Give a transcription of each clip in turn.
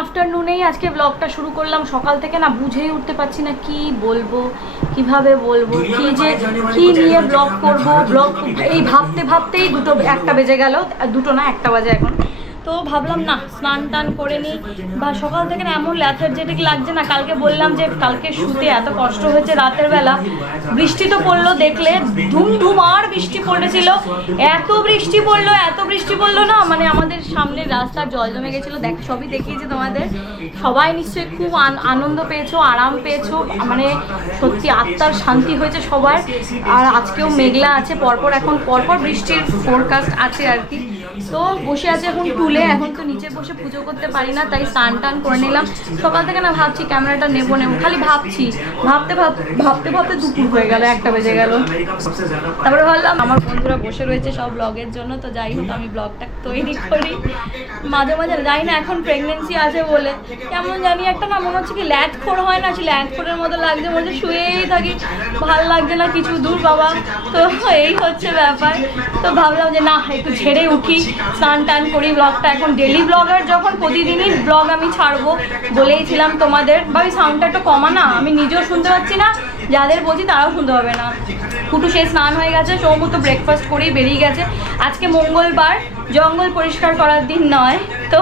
আফটারনুনেই আজকে ব্লগটা শুরু করলাম। সকাল থেকে না বুঝেই উঠতে পারছি না কি বলব কীভাবে বলব কি যে কি নিয়ে ব্লগ করব ব্লগ এই ভাবতে ভাবতেই দুটো একটা বেজে গেল দুটো না একটা বাজে এখন। তো ভাবলাম, না, স্নান টান করে নিই। বা সকাল থেকে না এমন ল্যাথার্জেটিক লাগছে না, কালকে বললাম যে কালকে শুতে এত কষ্ট হয়েছে রাতের বেলা। বৃষ্টি তো পড়ল দেখলে ধুম আর বৃষ্টি পড়েছিল। এত বৃষ্টি পড়ল, এত বৃষ্টি পড়ল না মানে আমাদের সামনে রাস্তার জল জমে গেছিল। দেখ, সবই দেখিয়েছি তোমাদের। সবাই নিশ্চয়ই খুব আনন্দ পেয়েছ, আরাম পেয়েছ। মানে সত্যি আত্মার শান্তি হয়েছে সবার। আর আজকেও মেঘলা আছে, পরপর এখন পরপর বৃষ্টির ফোরকাস্ট আছে আর কি। তো বসে আছে এখন টুলে, এখন তো নিচে বসে পুজো করতে পারি না, তাই স্নান টান করে নিলাম। সকাল থেকে না ভাবছি ক্যামেরাটা নেব নেব, খালি ভাবছি। ভাবতে ভাব, ভাবতে ভাবতে দুপুর হয়ে গেল, একটা বেজে গেল। তারপরে ভাবলাম, আমার বন্ধুরা বসে রয়েছে সব ব্লগের জন্য, তো যাই হোক, আমি ব্লগটা তৈরি করি। মাঝে মাঝে যাই না এখন প্রেগনেন্সি আছে বলে। কেমন জানি একটা না মনে হচ্ছে কি ল্যাট খোর হয় না সে ল্যাট খোরের মতো লাগছে, মনে হচ্ছে শুয়েই থাকি। ভালো লাগছে না, কিছু দূর বাবা। তো এই হচ্ছে ব্যাপার। তো ভাবলাম যে না, একটু ছেড়ে উঠি। স্নান টান করি ব্লগটা এখন ডেলি ব্লগার যখন প্রতিদিনই ব্লগ আমি ছাড়বো বলেইছিলাম তোমাদের। বা ওই সাউন্ডটা একটু কমা না, আমি নিজেও শুনতে পাচ্ছি না, যাদের বলছি তারাও শুনতে পাবে না। কুটু সে স্নান হয়ে গেছে সমস্ত ব্রেকফাস্ট করেই বেরিয়ে গেছে। আজকে মঙ্গলবার, জঙ্গল পরিষ্কার করার দিন নয়, তো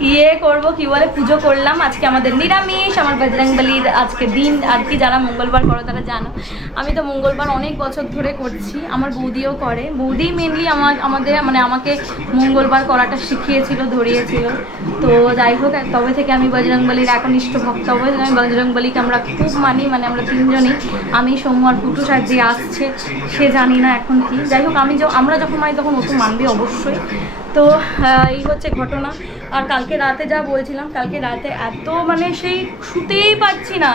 ইয়ে করব, কি বলে, পুজো করলাম। আজকে আমাদের নিরামিষ, আমার বজরংবলির আজকে দিন। আর কি যারা মঙ্গলবার করো তারা জানো। আমি তো মঙ্গলবার অনেক বছর ধরে করছি। আমার বৌদিও করে। বৌদি মেনলি আমার, আমাদের মানে আমাকে মঙ্গলবার করাটা শিখিয়েছিল, ধরিয়েছিল। তো যাই হোক, তবে থেকে আমি বজরংবলির একনিষ্ঠ ভক্ত। হয়ে আমি বজরংবলিকে আমরা খুব মানি মানে আমরা তিনজনই। আমি সোমবার পুটুস আর যে আসছে, সে জানি না এখন কি। যাই হোক, আমি আমরা যখন মানি তখন ও তো মানবে অবশ্যই। তো এই হচ্ছে ঘটনা। আর কালকে রাতে যা বলছিলাম, কালকে রাতে এত মানে সেই শুতেই পাচ্ছি না।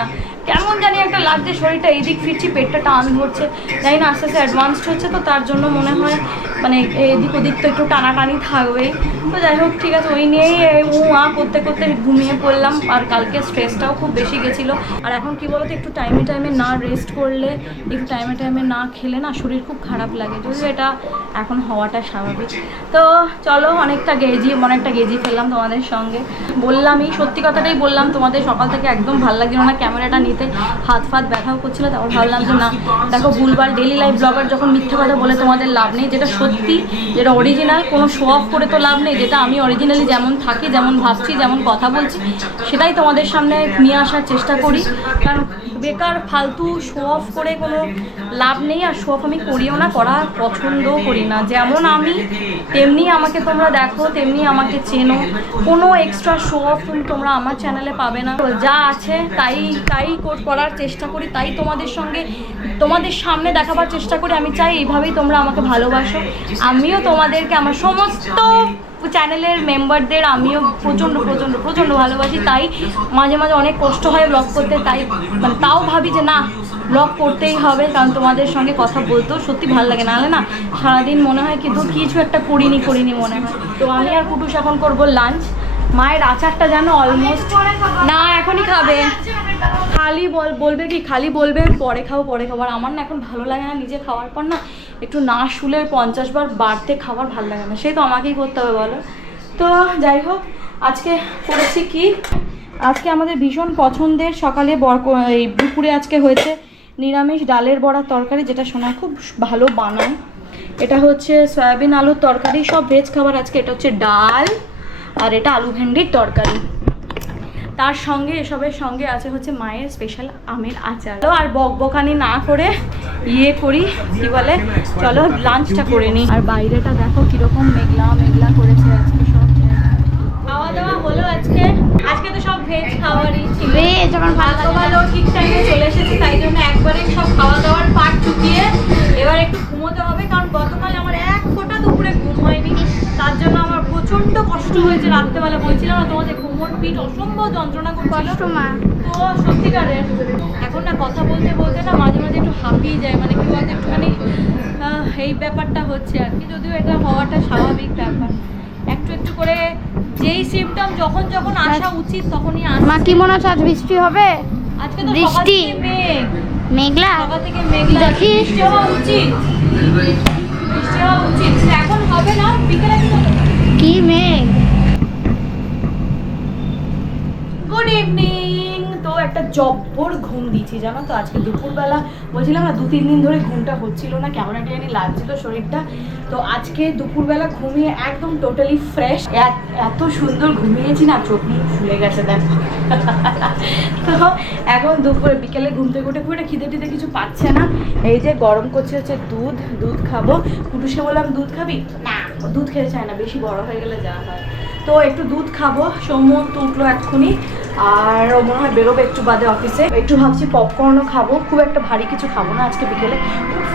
কেমন জানি একটা লাগছে শরীরটা এদিক ফিরছি, পেটটা টান ধরছে। জানি না, আস্তে আস্তে অ্যাডভান্সড হচ্ছে তো, তার জন্য মনে হয় মানে এদিক ওদিক তো একটু টানাটানি থাকবেই তো যাই হোক, ঠিক আছে, ওই নিয়েই উ, আ করতে করতে ঘুমিয়ে পড়লাম, আর কালকে স্ট্রেসটাও খুব বেশি গেছিল। আর এখন কি বলতো, একটু টাইমে টাইমে না রেস্ট করলে, একটু টাইমে টাইমে না খেলে না শরীর খুব খারাপ লাগে। যদিও এটা এখন হওয়াটা স্বাভাবিক। তো চলো, অনেকটা গেজি অনেকটা গেজি ফেললাম তোমাদের সঙ্গে। বললামই, সত্যি কথাটাই বললাম, তোমাদের সকাল থেকে একদম ভালো লাগছিল না ক্যামেরাটা নিতে। হাত ফাত ব্যথাও করছিল, তারপর ভাবলাম যে না, দেখো, ভুলবার ডেলি লাইফ ব্লগার যখন মিথ্যে কথা বলে, তোমাদের লাভ নেই। যেটা সত্যি যেটা অরিজিনাল কোনো শো অফ করে তো লাভ নেই। যেটা আমি অরিজিনালি যেমন থাকি, যেমন ভাবছি, যেমন কথা বলছি, সেটাই তোমাদের সামনে নিয়ে আসার চেষ্টা করি। কারণ বেকার, ফালতু শো অফ করে কোনো লাভ নেই আর শো অফ আমি করিও না, করা পছন্দও করি না। যেমন আমি, তেমনি আমাকে তোমরা দেখো, তেমনি আমাকে চেনো। কোনো এক্সট্রা শো অফ তোমরা আমার চ্যানেলে পাবে না। যা আছে তাই তাই কর- করার চেষ্টা করি, তাই তোমাদের সঙ্গে, তোমাদের সামনে দেখাবার চেষ্টা করি। আমি চাই এইভাবেই তোমরা আমাকে ভালোবাসো। আমিও তোমাদেরকে, আমার সমস্ত চ্যানেলের মেম্বারদের আমিও প্রচণ্ড প্রচণ্ড প্রচণ্ড ভালোবাসি, তাই মাঝে মাঝে অনেক কষ্ট হয় ব্লগ করতে, তাই মানে তাও ভাবি যে না ব্লগ করতেই হবে, কারণ তোমাদের সঙ্গে কথা বলতেও সত্যি ভালো লাগে। নাহলে না, সারাদিন মনে হয় কিন্তু কিছু একটা করিনি করিনি মনে হয়। তো আমি আর কুটুস এখন করব লাঞ্চ মায়ের আচারটা যেন অলমোস্ট না, এখনই খাবে। খালি বল, বলবে কি? খালি বলবে, পরে খাও পরে খাব। আর আমার না এখন ভালো লাগে না নিজে খাওয়ার পর না, একটু না শুলে পঞ্চাশ বার বাড়তে খাবার ভালো লাগে না। সেই তো আমাকেই করতে হবে, বলো। তো যাই হোক, আজকে করেছি কি? আজকে আমাদের ভীষণ পছন্দের সকালে বর এই দুপুরে আজকে হয়েছে নিরামিষ ডালের বড়া তরকারি, যেটা শোনা খুব ভালো বানায় এটা হচ্ছে সয়াবিন আলুর তরকারি, সব ভেজ খাবার আজকে। এটা হচ্ছে ডাল, আর এটা আলু ভেন্ডির তরকারি। তার সঙ্গে এসবের সঙ্গে আছে হচ্ছে মায়ের স্পেশাল আমের আচার। তো আর বক বকানি না করে ইয়ে করি কি বলে? চলো লাঞ্চটা করে নিই। আর বাইরেটা দেখো কীরকম মেঘলা মেঘলা করেছে আজকে সব। খাওয়া দাওয়া হলো আজকে। আজকে তো সব ভেজ খাওয়ারই ছিল। ভেজ আমার ভালো ভালো ঠিক টাইমে চলে এসেছে তাই জন্য একবারে সব খাওয়া দাওয়ার পাট চুকিয়ে এবার একটু ঘুমোতে হবে কারণ গতকাল আমার এক ফোঁটা দুপুরে ঘুম হয়নি তার জন্য আমার প্রচণ্ড কষ্ট হয়েছে রাত্রেবেলা বলছিলাম না তোমাদের অসম্ভব যন্ত্রণা কষ্ট মা। তো সত্যিকারের এখন না কথা বলতে বলতে না মাঝে মাঝে একটু হাঁপিয়ে যায় মানে কি বলতো একটুখানি এই ব্যাপারটা হচ্ছে আর কি। যদিও এটা হওয়াটা স্বাভাবিক ব্যাপার। একটু একটু করে যেই সিমটম যখন যখন আসা উচিত তখনই আসে মা কি মনে হচ্ছে আজ বৃষ্টি হবে? আজকে তো বৃষ্টি? মেঘলা? সকাল থেকে মেঘলা। দেখি। বৃষ্টি হওয়া উচিত। বৃষ্টি হওয়া উচিত। এখন হবে না বিকেলে? কি মেঘ? ইভিনিং তো একটা জব্বর ঘুম দিয়েছি, জানো তো? আজকে দুপুরবেলা বলছিলাম না, দু, তিন দিন ধরে ঘুমটা হচ্ছিল না, কেমন একটা জানি লাগছিল শরীরটা। তো আজকে দুপুরবেলা ঘুমিয়ে একদম টোটালি ফ্রেশ এত সুন্দর ঘুমিয়েছি না, চোখ মুখ ফুলে গেছে, দেখো। তো এখন দুপুরে, বিকেলে ঘুম থেকে উঠে পুরো খিদে টিদে কিছু পাচ্ছে না। এই যে গরম করছে হচ্ছে দুধ দুধ খাব। কুটুসে বললাম, দুধ খাবি? না দুধ খেতে চায় না, বেশি বড় হয়ে গেলে যা হয়। তো একটু দুধ খাব, সৌম্য তো উঠল এক্ষুনি। আর মনে হয় বেরোবে একটু বাদে অফিসে। একটু ভাবছি পপকর্নও খাব, খুব একটা ভারী কিছু খাব না আজকে বিকেলে।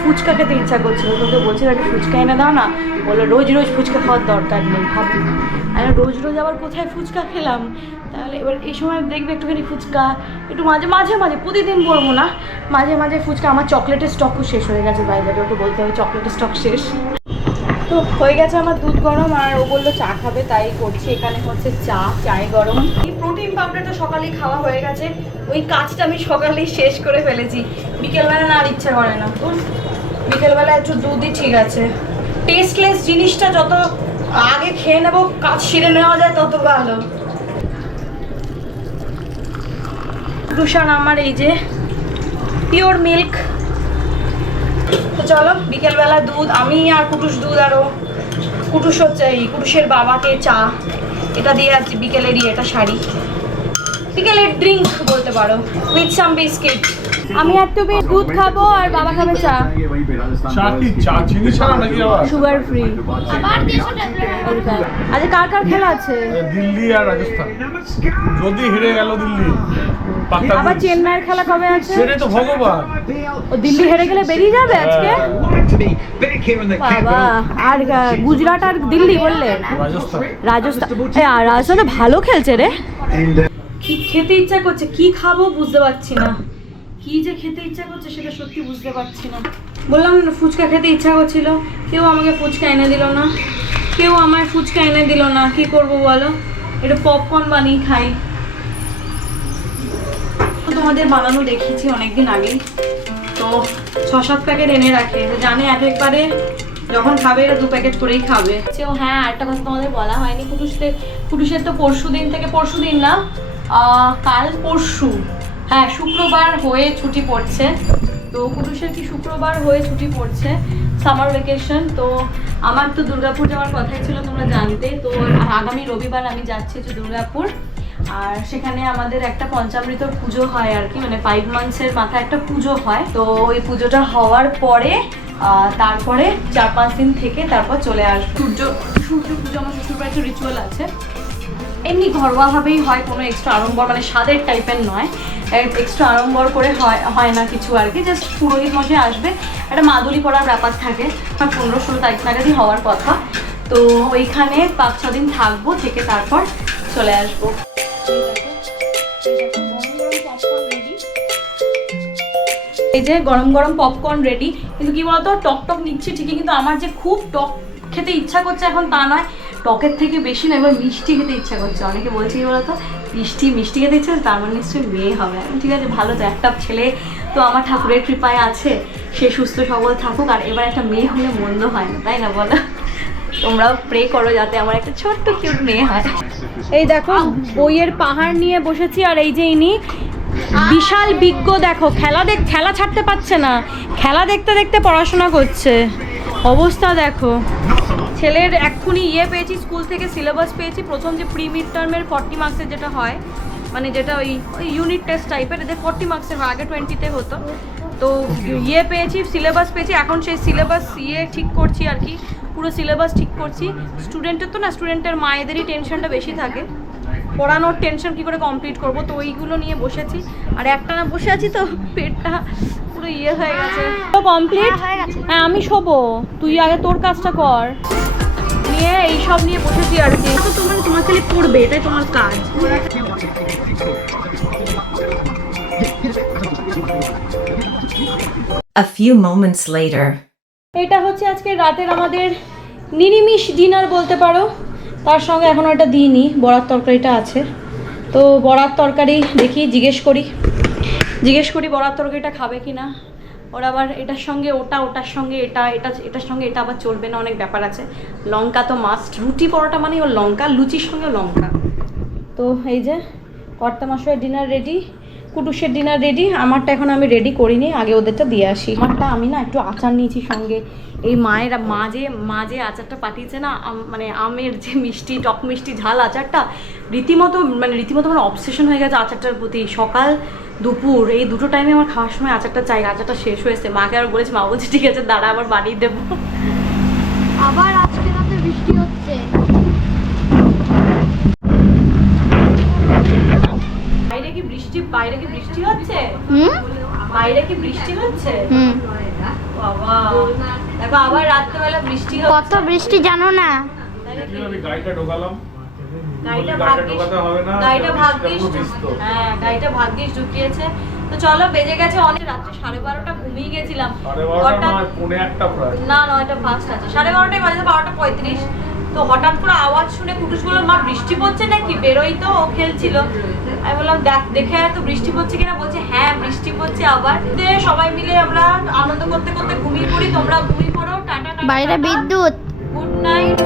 ফুচকা খেতে ইচ্ছা করছিল তোকে বলছিল একটু ফুচকা এনে দাও না। বলল, রোজ রোজ ফুচকা খাওয়ার দরকার নেই ভাবি আর রোজ রোজ আবার কোথায় ফুচকা খেলাম? তাহলে এবার এই সময় দেখবে একটুখানি ফুচকা। একটু মাঝে মাঝে মাঝে, প্রতিদিন বলব না, মাঝে মাঝে ফুচকা, আমার চকলেটের স্টকও শেষ হয়ে গেছে বাইরে ওকে বলতে হবে চকলেটের স্টক শেষ। তো হয়ে গেছে আমার দুধ গরম আর ও বলল চা খাবে, তাই করছি। এখানে হচ্ছে চা, চায় গরম। এই প্রোটিন পাউডারটা সকালেই খাওয়া হয়ে গেছে। ওই কাজটা আমি সকালেই শেষ করে ফেলেছি। বিকেলবেলা না আর ইচ্ছা করে না। তো বিকেলবেলা একটু দুধই ঠিক আছে। টেস্টলেস জিনিসটা যত আগে খেয়ে নেব, কাজ সেরে নেওয়া যায় তত ভালো। রুশান, আমার এই যে পিওর মিল্ক তো চলো বিকেলবেলা দুধ আমি আর কুটুস দুধ আরও কুটুস হচ্ছে এই কুটুসের বাবাকে চা। এটা দিয়ে আজ বিকেলেরই এটা শাড়ি। বিকেলের ড্রিঙ্ক বলতে পারো উইথ সাম বিস্কিট আমি আর তুমি দুধ খাব আর বাবা খাবে চা। সুগার ফ্রি আচ্ছা কার কার খেলা আছে? দিল্লি আর রাজস্থান। যদি হেরে গেল দিল্লি। আবার চেন্নাইয়ের খেলা কবে আছে? সেটাই তো ভগবান। ও দিল্লি হেরে গেলে বেরিয়ে যাবে আজকে? বাবা আর গুজরাট আর দিল্লি বললে? রাজস্থান। রাজস্থান। আর রাজস্থানে ভালো খেলছে রে। কি খেতে ইচ্ছা করছে? কি খাব বুঝতে পারছি না। কি যে খেতে ইচ্ছা করছে সেটা সত্যি বুঝতে পারছি না। বললাম না ফুচকা খেতে ইচ্ছা করছিল। কেউ আমাকে ফুচকা এনে দিল না। কেউ আমায় ফুচকা এনে দিল না। কি করব বলো? একটু পপকর্ন বানিয়ে খাই। তোমাদের বানানো দেখেছি অনেকদিন আগেই। তো ছ সাত প্যাকেট এনে রাখে। জানে এক একবারে যখন খাবে এরা দু প্যাকেট করেই খাবে। ও হ্যাঁ একটা কথা তোমাদের বলা হয়নি। কুটুসদের কুটুসের তো পরশু দিন থেকে পরশু দিন না কাল পরশু। হ্যাঁ শুক্রবার হয়ে ছুটি পড়ছে। তো কুটুসের কি শুক্রবার হয়ে ছুটি পড়ছে? সামার ভেকেশন তো আমার তো দুর্গাপুর যাওয়ার কথাই ছিল, তোমরা জানতে। তো আগামী রবিবার আমি যাচ্ছি দুর্গাপুর। আর সেখানে আমাদের একটা পঞ্চামৃতর পুজো হয় আর কি মানে ফাইভ মান্থসের মাথায় একটা পুজো হয়। তো ওই পুজোটা হওয়ার পরে তারপরে চার পাঁচ দিন থেকে তারপর চলে আসব। সূর্য সূর্য পুজো, আমার শ্বশুরবাড়িতে রিচুয়াল আছে। এমনি ঘরোয়াভাবেই হয়, কোনো এক্সট্রা আড়ম্বর মানে স্বাদের টাইপের নয়। এক্সট্রা আড়ম্বর করে হয় হয় না কিছু আর কি জাস্ট পুরোহিত মশাই আসবে। একটা মাদুলি পড়ার ব্যাপার থাকে আর পনেরো ষোলো তারিখ নাগাদই হওয়ার কথা। তো ওইখানে পাঁচ ছ দিন থাকব, থেকে তারপর চলে আসব। এই যে গরম গরম পপকর্ন রেডি কিন্তু কি বলতো, টক টক নিচ্ছি ঠিকই, কিন্তু আমার যে খুব টক খেতে ইচ্ছা করছে এখন তা নয়। টকের থেকে বেশি না, এবার মিষ্টি খেতে ইচ্ছা করছে। অনেকে বলছে কি বলতো, মিষ্টি মিষ্টি খেতে ইচ্ছা তার মানে নিশ্চয়ই মেয়ে হবে। ঠিক আছে, ভালো তো, একটা ছেলে তো আমার ঠাকুরের কৃপায় আছে, সে সুস্থ সবল থাকুক, আর এবার একটা মেয়ে হলে মন্দ হয় না, তাই না বলো? তোমরাও প্রে করো যাতে আমার একটা ছোট্ট কিউট মেয়ে হয়। এই দেখো বইয়ের পাহাড় নিয়ে বসেছি আর এই যে ইনি বিশাল বিজ্ঞ দেখো খেলা দেখ খেলা ছাড়তে পারছে না। খেলা দেখতে দেখতে পড়াশোনা করছে। অবস্থা দেখো। ছেলের এক্ষুনি ইয়ে পেয়েছি স্কুল থেকে সিলেবাস পেয়েছি প্রথম যে প্রি মিড টার্মের ফর্টি মার্কসের যেটা হয় মানে যেটা ওই ওই ইউনিট টেস্ট টাইপের এদের ফর্টি মার্কসের হয় আগে টোয়েন্টিতে হতো। তো ইয়ে পেয়েছি সিলেবাস পেয়েছি এখন সেই সিলেবাস ইয়ে ঠিক করছি আর কি। পুরো সিলেবাস ঠিক করছি। স্টুডেন্টের তো না স্টুডেন্টের মায়েদেরই টেনশনটা বেশি থাকে। পড়ানোর টেনশন কি করে কমপ্লিট করব? তো ওইগুলো নিয়ে বসেছি। আর একটা না বসে আছি তো পেটটা পুরো ইয়ে হয়ে গেছে। তো কমপ্লিট হ্যাঁ, হয়ে গেছে। হ্যাঁ আমি শোবো। তুই আগে তোর কাজটা কর। নিয়ে এইসব নিয়ে বসেছি আর কি। তো তোমার তোমার খালি পড়বে এটাই তোমার কাজ। A few moments later. এটা হচ্ছে আজকে রাতের আমাদের নিরিমিষ ডিনার বলতে পারো। তার সঙ্গে এখনও এটা দিইনি, বড়ার তরকারিটা আছে। তো বড়ার তরকারি দেখি, জিজ্ঞেস করি। জিজ্ঞেস করি বড়ার তরকারিটা খাবে কি না ওর আবার এটার সঙ্গে ওটা, ওটার সঙ্গে এটা এটা, এটার সঙ্গে এটা আবার চলবে না, অনেক ব্যাপার আছে। লঙ্কা তো মাস্ট রুটি পরোটা মানে ওর লঙ্কা, লুচির সঙ্গে লঙ্কা। তো এই যে কর্তামশাই ডিনার রেডি কুটুসের ডিনার রেডি আমারটা এখন আমি রেডি করিনি, আগে ওদেরটা দিয়ে আসি। আমারটা আমি না একটু আচার নিয়েছি সঙ্গে। এই মায়ের, মা যে মা যে আচারটা পাঠিয়েছে না মানে আমের যে মিষ্টি, টক মিষ্টি ঝাল আচারটা, রীতিমতো মানে রীতিমতো আমার অবসেশন হয়ে গেছে আচারটার প্রতি। সকাল, দুপুর, এই দুটো টাইমে আমার খাওয়ার সময় আচারটা চাই, আচারটা শেষ হয়েছে। মাকে আর বলেছি, মা বলছে, ঠিক আছে, দাঁড়া, আবার বানিয়ে দেবো। আবার আজকে রাতে বৃষ্টি হচ্ছে বাইরে কি বৃষ্টি বাইরে কি বৃষ্টি হচ্ছে হুম? বাইরে কি বৃষ্টি হচ্ছে? হুম। বাবা। দেখো আবার রাত্রেবেলা বৃষ্টি হচ্ছে। কত বৃষ্টি জানো না? আমি গাড়িটা ঢোকালাম। গাড়িটা ভাগ্যিস গাড়িটা ভাগ্যিস হ্যাঁ গাড়িটা ভাগ্যিস ঢুকিয়েছে। তো চলো বেজে গেছে অনেক রাত্রে সাড়ে বারোটা ঘুমিয়ে গেছিলাম। না না এটা ফার্স্ট আছে। সাড়ে বারোটায় বাজে বারোটা পঁয়ত্রিশ। তো হঠাৎ করে আওয়াজ শুনে কুটুস বলল মা বৃষ্টি পড়ছে নাকি? বেরোই তো। ও খেলছিল। আমি বললাম দেখ দেখে তো বৃষ্টি পড়ছে কিনা। বলছে হ্যাঁ বৃষ্টি পড়ছে আবার। সবাই মিলে আমরা আনন্দ করতে করতে ঘুমিয়ে পড়ি তোমরা ঘুমিয়ে পড়ো টাটা বাইরে বিদ্যুৎ। Good night